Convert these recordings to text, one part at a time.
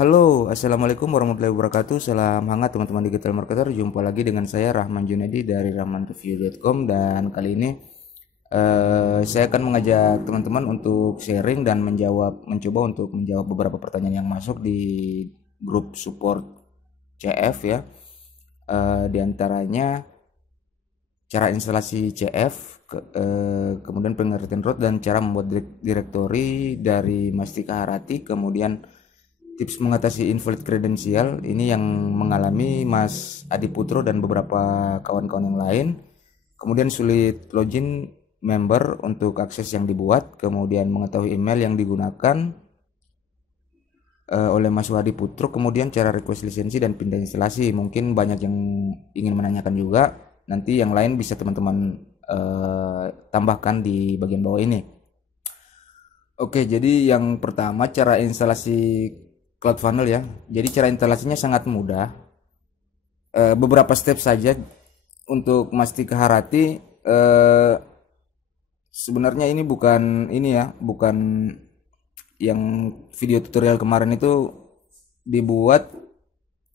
Halo, assalamualaikum warahmatullahi wabarakatuh. Salam hangat teman-teman digital marketer. Jumpa lagi dengan saya Rahman Junedi dari rahmanreview.com, dan kali ini saya akan mengajak teman-teman untuk sharing dan mencoba untuk menjawab beberapa pertanyaan yang masuk di grup support CF ya. Di antaranya cara instalasi CF, kemudian pengertian root dan cara membuat direktori dari Mastika Harati, kemudian tips mengatasi invalid kredensial ini yang mengalami Mas Adi Putro dan beberapa kawan-kawan yang lain. Kemudian sulit login member untuk akses yang dibuat, kemudian mengetahui email yang digunakan oleh Mas Adi Putro, kemudian cara request lisensi dan pindah instalasi. Mungkin banyak yang ingin menanyakan juga, nanti yang lain bisa teman-teman tambahkan di bagian bawah ini. Oke, jadi yang pertama cara instalasi CloudFunnel ya. Jadi cara instalasinya sangat mudah. Beberapa step saja untuk Mastika Harati. Sebenarnya ini bukan yang video tutorial kemarin itu dibuat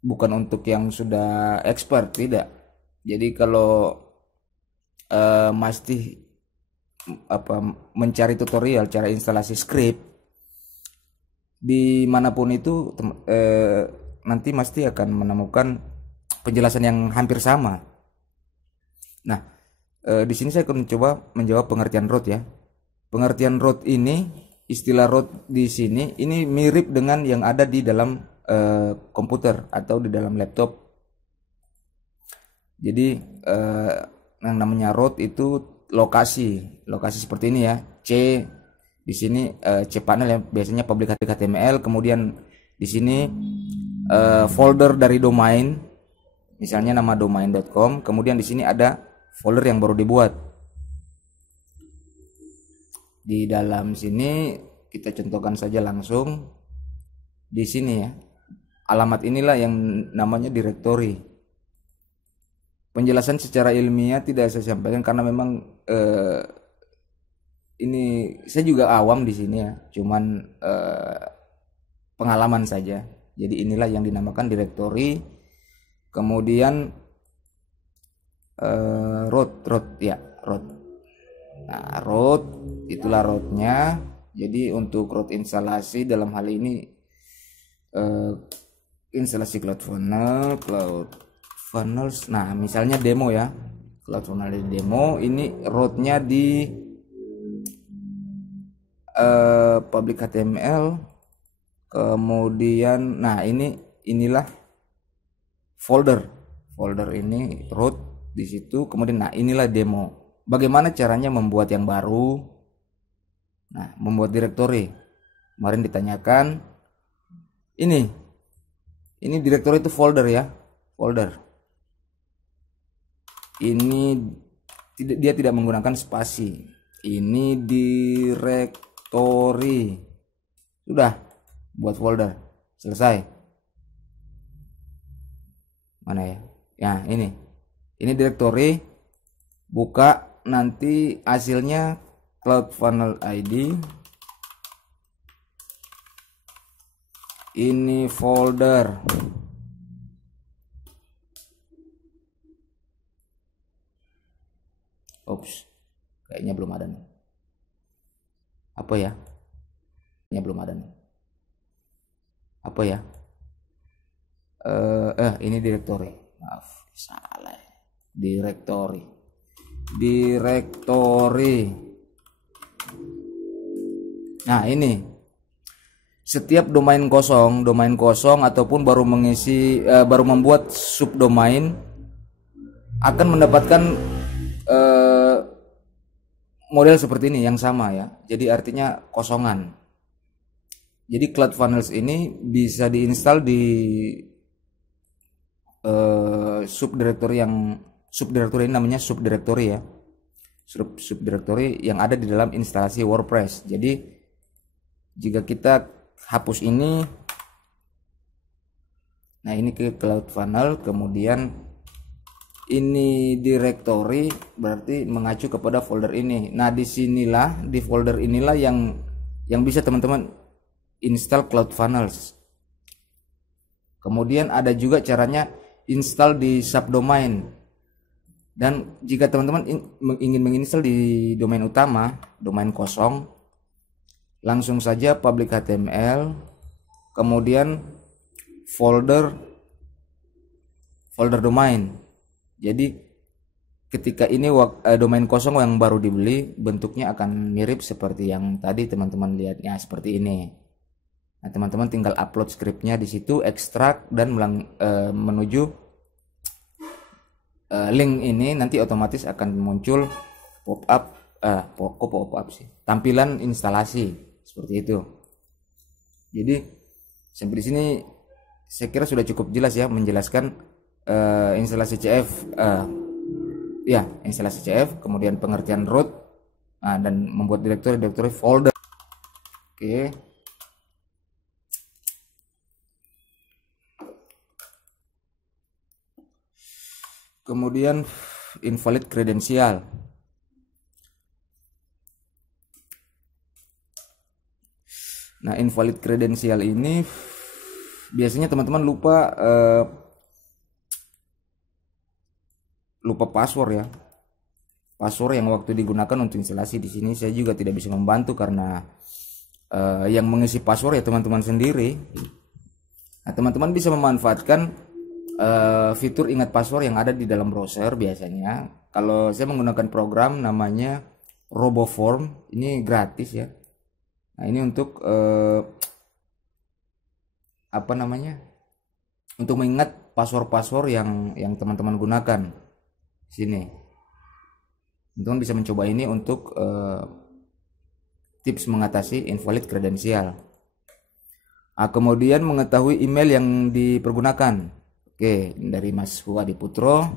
bukan untuk yang sudah expert, tidak. Jadi kalau mencari tutorial cara instalasi script dimanapun itu nanti pasti akan menemukan penjelasan yang hampir sama. Nah, di sini saya akan mencoba menjawab pengertian root ya. Pengertian root ini, istilah root di sini ini mirip dengan yang ada di dalam komputer atau di dalam laptop. Jadi yang namanya root itu lokasi seperti ini ya. Di sini cPanel ya, biasanya public HTML. Kemudian di sini folder dari domain, misalnya nama domain.com. Kemudian di sini ada folder yang baru dibuat. Di dalam sini kita contohkan saja langsung di sini ya. Alamat inilah yang namanya directory. Penjelasan secara ilmiah tidak saya sampaikan karena memang ini saya juga awam di sini ya, cuman pengalaman saja. Jadi inilah yang dinamakan directory. Kemudian root ya, root. Nah, root itulah rootnya. Jadi untuk root instalasi dalam hal ini instalasi CloudFunnels. Nah, misalnya demo ya, CloudFunnels demo ini rootnya di public HTML. Kemudian inilah folder ini root di situ. Kemudian inilah demo. Bagaimana caranya membuat yang baru? Nah, membuat directory. Kemarin ditanyakan. Ini directory itu folder ya, folder. Ini dia tidak menggunakan spasi. Ini directory. Sudah buat folder, selesai. Mana ya? Ya, ini directory. Buka, nanti hasilnya CloudFunnel ID. Ini folder. Oops, kayaknya belum ada nih. Apa ya? Kayaknya belum ada nih. Apa ya? Ini directory. Maaf, salah. Directory. Nah, ini setiap domain kosong ataupun baru membuat subdomain akan mendapatkan model seperti ini yang sama ya. Jadi artinya kosongan. Jadi CloudFunnels ini bisa diinstal di subdirectory ini namanya subdirectory ya. Subdirectory yang ada di dalam instalasi WordPress. Jadi jika kita hapus ini, nah ini ke CloudFunnel, kemudian ini directory berarti mengacu kepada folder ini. Nah, di folder inilah yang bisa teman-teman install CloudFunnels. Kemudian ada juga caranya install di subdomain. Dan jika teman-teman ingin menginstal di domain utama, domain kosong, langsung saja public HTML, kemudian folder domain. Jadi ketika ini domain kosong yang baru dibeli, bentuknya akan mirip seperti yang tadi teman-teman lihatnya seperti ini. Nah, teman-teman tinggal upload scriptnya di situ, ekstrak dan menuju link ini, nanti otomatis akan muncul pop-up sih, tampilan instalasi seperti itu. Jadi sampai di sini saya kira sudah cukup jelas ya menjelaskan instalasi CF, instalasi CF, kemudian pengertian root, dan membuat direktori folder. Oke. Kemudian invalid kredensial. Nah, invalid kredensial ini biasanya teman-teman lupa password ya. Password yang waktu digunakan untuk instalasi. Di sini saya juga tidak bisa membantu karena yang mengisi password ya teman-teman sendiri. Nah, teman-teman bisa memanfaatkan fitur ingat password yang ada di dalam browser biasanya. Kalau saya menggunakan program namanya RoboForm, ini gratis ya. Nah, ini untuk untuk mengingat password yang teman-teman gunakan. Sini teman-teman bisa mencoba ini untuk tips mengatasi invalid kredensial. Kemudian mengetahui email yang dipergunakan. Oke, dari Mas Fuadi Putro,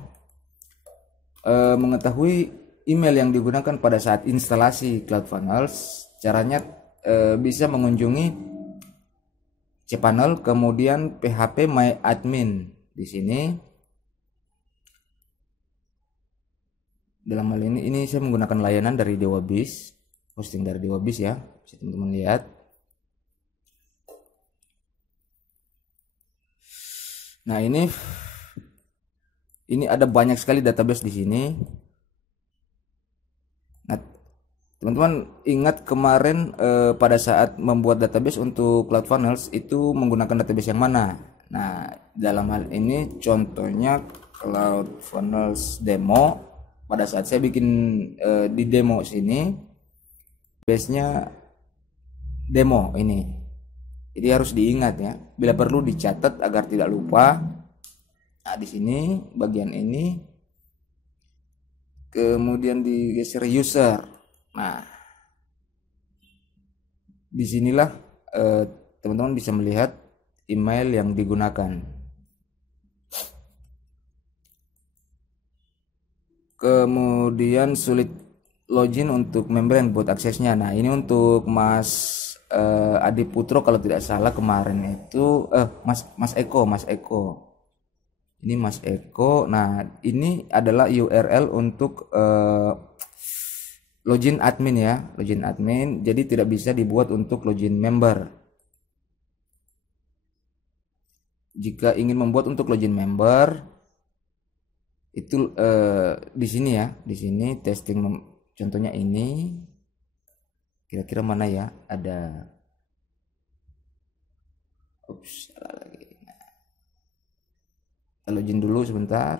mengetahui email yang digunakan pada saat instalasi CloudFunnels, caranya bisa mengunjungi cPanel, kemudian PHP My Admin di sini. Dalam hal ini saya menggunakan layanan dari DewaBiz, hosting dari DewaBiz ya, bisa teman-teman lihat. Nah, ini ada banyak sekali database di sini. Nah, teman-teman ingat kemarin pada saat membuat database untuk CloudFunnels itu menggunakan database yang mana? Nah, dalam hal ini contohnya CloudFunnels demo. Pada saat saya bikin di demo sini, base-nya demo ini. Jadi harus diingat ya, bila perlu dicatat agar tidak lupa. Nah, di sini bagian ini, kemudian digeser user. Nah, disinilah teman-teman bisa melihat email yang digunakan. Kemudian sulit login untuk member yang buat aksesnya. Nah, ini untuk Mas Adi Putro kalau tidak salah kemarin itu Mas Eko. Ini Mas Eko. Nah, ini adalah URL untuk login admin ya, login admin. Jadi tidak bisa dibuat untuk login member. Jika ingin membuat untuk login member itu di sini ya, di sini testing contohnya ini. Kira-kira mana ya? Ada. Salah lagi. Kita login dulu sebentar.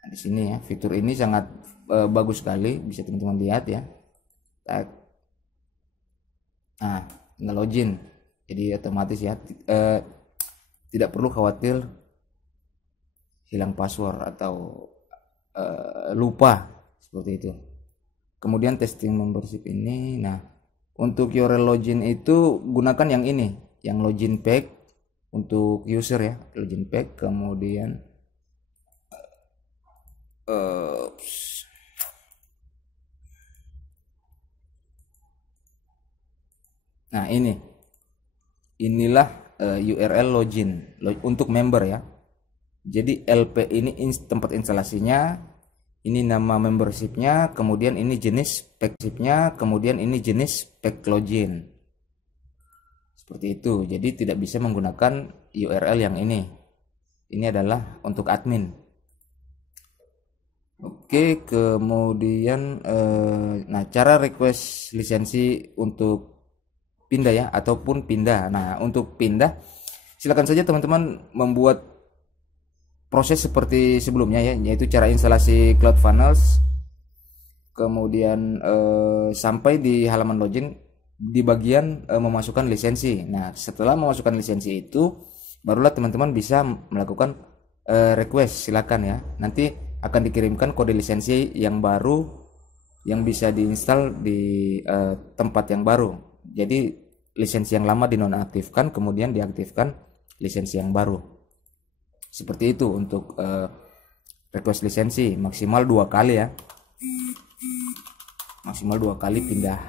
Nah, di sini ya, fitur ini sangat bagus sekali, bisa teman-teman lihat ya. Nah, tinggal login. Jadi otomatis ya, tidak perlu khawatir hilang password atau lupa seperti itu. Kemudian testing membership ini. Nah, untuk URL login itu gunakan yang ini, yang login pack untuk user ya, login pack. Kemudian nah, inilah URL login untuk member ya. Jadi LP ini tempat instalasinya, ini nama membershipnya, kemudian ini jenis packshipnya, kemudian ini jenis pack login. Seperti itu. Jadi tidak bisa menggunakan URL yang ini. Ini adalah untuk admin. Oke, kemudian nah cara request lisensi untuk pindah ya, ataupun pindah. Nah, untuk pindah silakan saja teman-teman membuat proses seperti sebelumnya ya, yaitu cara instalasi CloudFunnels. Kemudian sampai di halaman login di bagian memasukkan lisensi. Nah, setelah memasukkan lisensi itu barulah teman-teman bisa melakukan request. Silakan ya. Nanti akan dikirimkan kode lisensi yang baru yang bisa diinstal di tempat yang baru. Jadi lisensi yang lama dinonaktifkan, kemudian diaktifkan lisensi yang baru. Seperti itu untuk request lisensi, maksimal 2 kali ya. Maksimal 2 kali pindah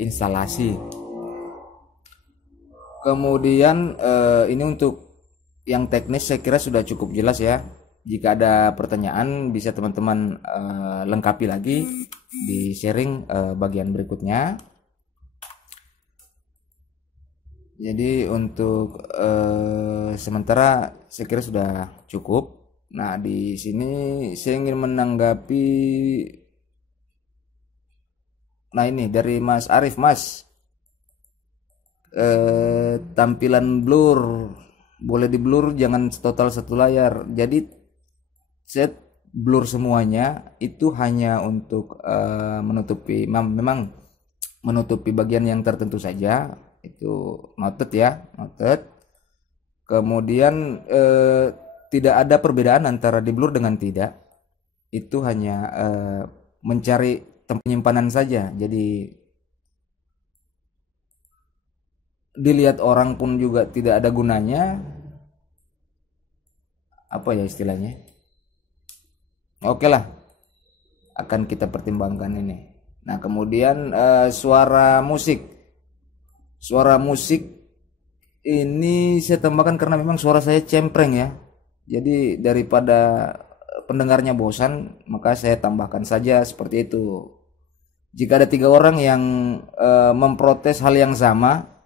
instalasi. Kemudian ini untuk yang teknis saya kira sudah cukup jelas ya. Jika ada pertanyaan bisa teman-teman lengkapi lagi di sharing bagian berikutnya. Jadi untuk sementara saya kira sudah cukup. Nah, di sini saya ingin menanggapi. Nah, ini dari Mas Arif, Mas. Tampilan blur boleh di blur, jangan total satu layar. Jadi set blur semuanya itu hanya untuk menutupi, memang menutupi bagian yang tertentu saja. Itu noted ya, noted. Kemudian tidak ada perbedaan antara di blur dengan tidak. Itu hanya mencari penyimpanan saja. Jadi dilihat orang pun juga tidak ada gunanya. Apa ya istilahnya? Oke lah, akan kita pertimbangkan ini. Nah, kemudian suara musik ini saya tambahkan karena memang suara saya cempreng ya. Jadi daripada pendengarnya bosan, maka saya tambahkan saja seperti itu. Jika ada 3 orang yang memprotes hal yang sama,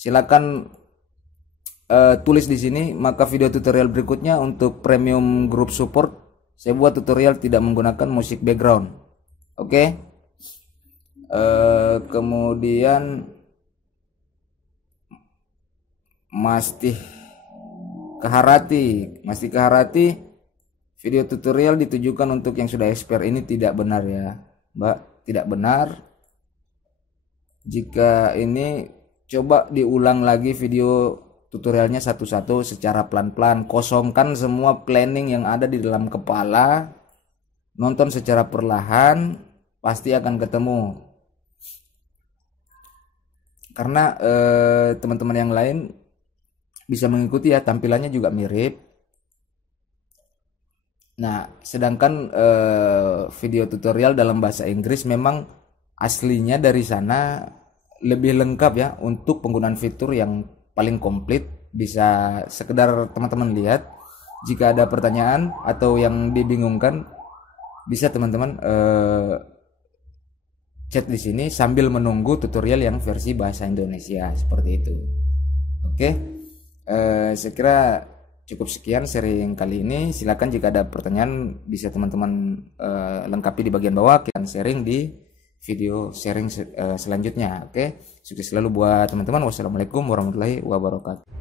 silakan tulis di sini. Maka video tutorial berikutnya untuk premium group support saya buat tutorial tidak menggunakan musik background. Oke. Kemudian Masti Keharati, video tutorial ditujukan untuk yang sudah expert. Ini tidak benar ya, Mbak, tidak benar. Jika ini coba diulang lagi video tutorialnya satu-satu secara pelan-pelan, kosongkan semua planning yang ada di dalam kepala, nonton secara perlahan, pasti akan ketemu. Karena teman-teman yang lain bisa mengikuti ya, tampilannya juga mirip. Nah, sedangkan video tutorial dalam bahasa Inggris memang aslinya dari sana lebih lengkap ya, untuk penggunaan fitur yang paling komplit. Bisa sekedar teman-teman lihat. Jika ada pertanyaan atau yang dibingungkan, bisa teman-teman chat di sini sambil menunggu tutorial yang versi bahasa Indonesia, seperti itu. Oke. Saya kira cukup sekian sharing kali ini. Silakan jika ada pertanyaan bisa teman-teman lengkapi di bagian bawah. Kita sharing di video sharing selanjutnya. Oke, sukses selalu buat teman-teman. Wassalamualaikum warahmatullahi wabarakatuh.